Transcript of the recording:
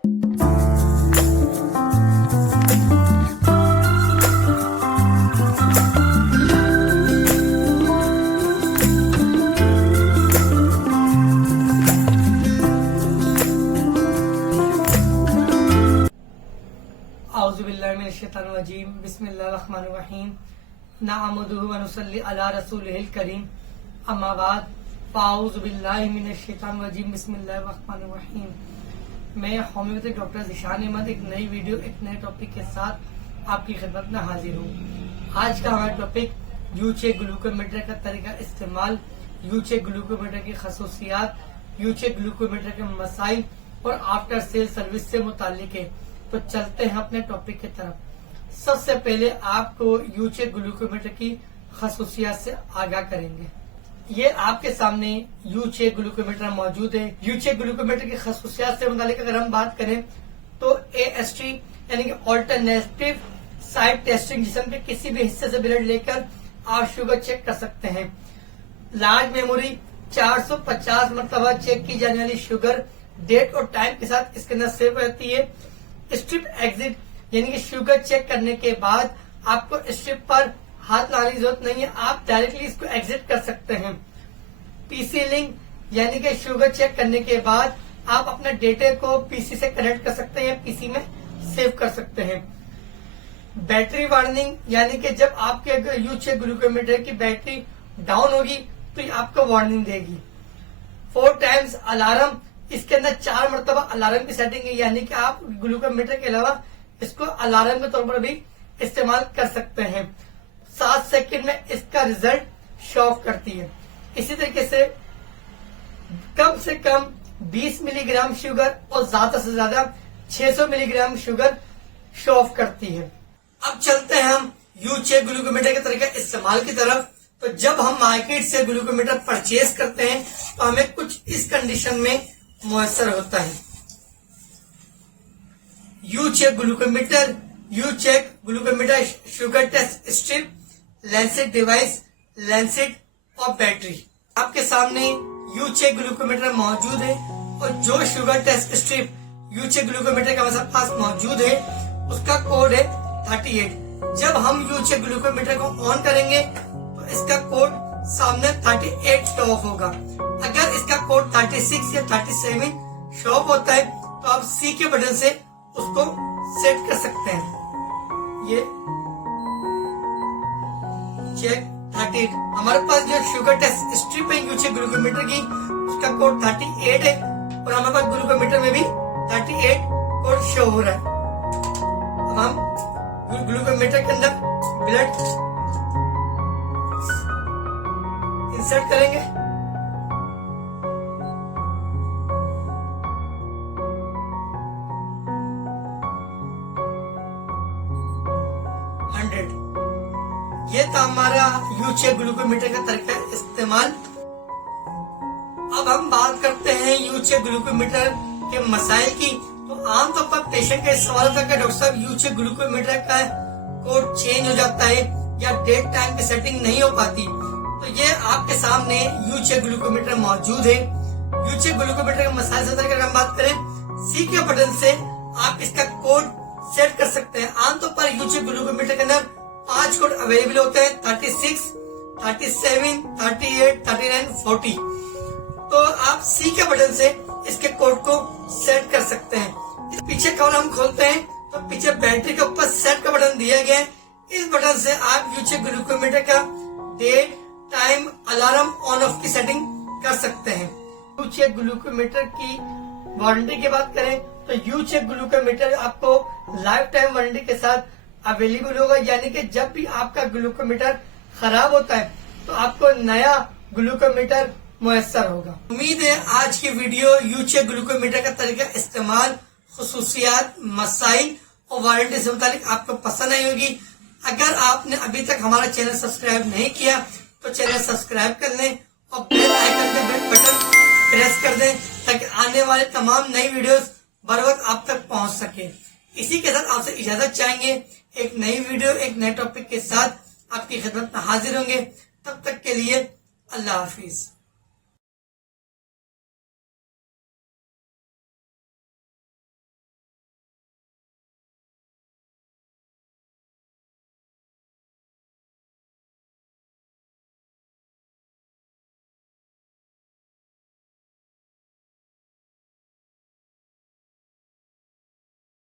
औज़ुबिल्लाहिमिनश्शैतानिर्रजीम बिस्मिल्लाहिर्रहमानिर्रहीम नहमदुहु व नुसल्ली अला रसूलिहिल करीम अम्मा बाद फ़ाऊज़ुबिल्लाहिमिनश्शैतानिर्रजीम बिस्मिल्लाहिर्रहमानिर्रहीम। मैं होम्योपैथिक डॉक्टर ज़ीशान अहमद एक नई वीडियो एक नए टॉपिक के साथ आपकी खिदमत में हाजिर हूँ। आज का हमारा टॉपिक यूचेक ग्लूकोमीटर का तरीका इस्तेमाल, यूचेक ग्लूकोमीटर की खसूसियात, यूचेक ग्लूकोमीटर के मसाइल और आफ्टर सेल सर्विस से मुताल्लिक है। तो चलते हैं अपने टॉपिक की तरफ। सबसे पहले आपको यूचेक ग्लूकोमीटर की खसूसियात से आगाह करेंगे। ये आपके सामने यूचेक ग्लूकोमीटर मौजूद है। यूचेक ग्लूकोमीटर की खसूसियात से मुताल्लिक अगर हम बात करें तो AST यानी कि ऑल्टरनेटिव साइट टेस्टिंग, जिस्म के किसी भी हिस्से से ब्लड लेकर आप शुगर चेक कर सकते हैं। लार्ज मेमोरी 450 मरतबा चेक की जाने वाली शुगर डेट और टाइम के साथ इसके अंदर सेव रहती है। स्ट्रिप एग्जिट यानी कि शुगर चेक करने के बाद आपको स्ट्रिप पर हाथ लगाने की जरूरत नहीं है, आप डायरेक्टली इसको एग्जिट कर सकते हैं। PC लिंक यानी कि शुगर चेक करने के बाद आप अपने डेटा को PC से कनेक्ट कर सकते हैं, PC में सेव कर सकते हैं। बैटरी वार्निंग यानी कि जब आपके यूचेक ग्लूकोमीटर की बैटरी डाउन होगी तो ये आपको वार्निंग देगी। 4 टाइम्स अलार्म, इसके अंदर 4 मरतबा अलार्म की सेटिंग है, यानी कि आप ग्लूकोमीटर के अलावा इसको अलार्म के तौर पर भी इस्तेमाल कर सकते हैं। 7 सेकंड में इसका रिजल्ट शो ऑफ करती है। इसी तरीके से कम 20 मिलीग्राम शुगर और ज्यादा से ज्यादा 600 मिलीग्राम शुगर शो ऑफ करती है। अब चलते हैं हम यूचेक ग्लूकोमीटर के तरीका इस्तेमाल की तरफ। तो जब हम मार्केट से ग्लूकोमीटर परचेज करते हैं तो हमें कुछ इस कंडीशन में मुयसर होता है। UCheck glucometer sugar test strip, lancet device, lancet और बैटरी। आपके सामने यूचेक ग्लूकोमीटर मौजूद है और जो sugar test strip uCheck glucometer का हमारे पास मौजूद है उसका कोड है 38। जब हम यूचेक ग्लूकोमीटर को ऑन करेंगे तो इसका कोड सामने 38 शो ऑफ होगा। अगर इसका कोड 36 या 37 शो ऑफ होता है तो आप C के बटन से उसको सेट कर सकते हैं। ये चेक 38, हमारे पास जो शुगर टेस्ट स्ट्रिप है यूचेक ग्लूकोमीटर की उसका कोड 38 है और हमारे पास ग्लूकोमीटर में भी 38 कोड शो हो रहा है। अब हम ग्लूकोमीटर के अंदर ब्लड इंसर्ट करेंगे। ये था हमारा यूचेक ग्लूकोमीटर का तरीका इस्तेमाल। अब हम बात करते हैं यूचेक ग्लूकोमीटर के मसाइल की। तो आमतौर पर पेशेंट का सवाल होता है कि डॉक्टर साहब यूचेक ग्लूकोमीटर का कोड चेंज हो जाता है या डेट टाइम की सेटिंग नहीं हो पाती। तो ये आपके सामने यूचेक ग्लूकोमीटर मौजूद है। यूचेक ग्लूकोमीटर के मसाइल से अगर हम बात करें, C के बटन से आप इसका कोड सेट कर सकते हैं। आमतौर पर यूचेक ग्लूकोमीटर के अंदर 5 कोड अवेलेबल होते हैं, 36, 37, 38, 39, 40। तो आप C के बटन से इसके कोड को सेट कर सकते हैं। पीछे कवर हम खोलते हैं तो पीछे बैटरी के ऊपर सेट का बटन दिया गया है। इस बटन से आप यूचेक ग्लूकोमीटर का date, time, alarm, on off की सेटिंग कर सकते हैं। यूचेक ग्लूकोमीटर की वारंटी की बात करें तो यूचेक ग्लूकोमीटर आपको लाइफ टाइम वारंटी के साथ अवेलेबल होगा, यानी कि जब भी आपका ग्लूकोमीटर खराब होता है तो आपको नया ग्लूकोमीटर मुयस्सर होगा। उम्मीद है आज की वीडियो यूचेक ग्लूकोमीटर का तरीका इस्तेमाल, खुसूसियात, मसाइल और वारंटी से मुतालिक आपको पसंद आई होगी। अगर आपने अभी तक हमारा चैनल सब्सक्राइब नहीं किया तो चैनल सब्सक्राइब कर लें और बेल आइकन के बटन प्रेस कर दें ताकि आने वाले तमाम नई वीडियोस बर वक्त आप तक पहुंच सके। इसी के साथ आपसे इजाजत चाहेंगे। एक नई वीडियो एक नए टॉपिक के साथ आपकी खिदमत में हाजिर होंगे। तब तक के लिए अल्लाह हाफिज।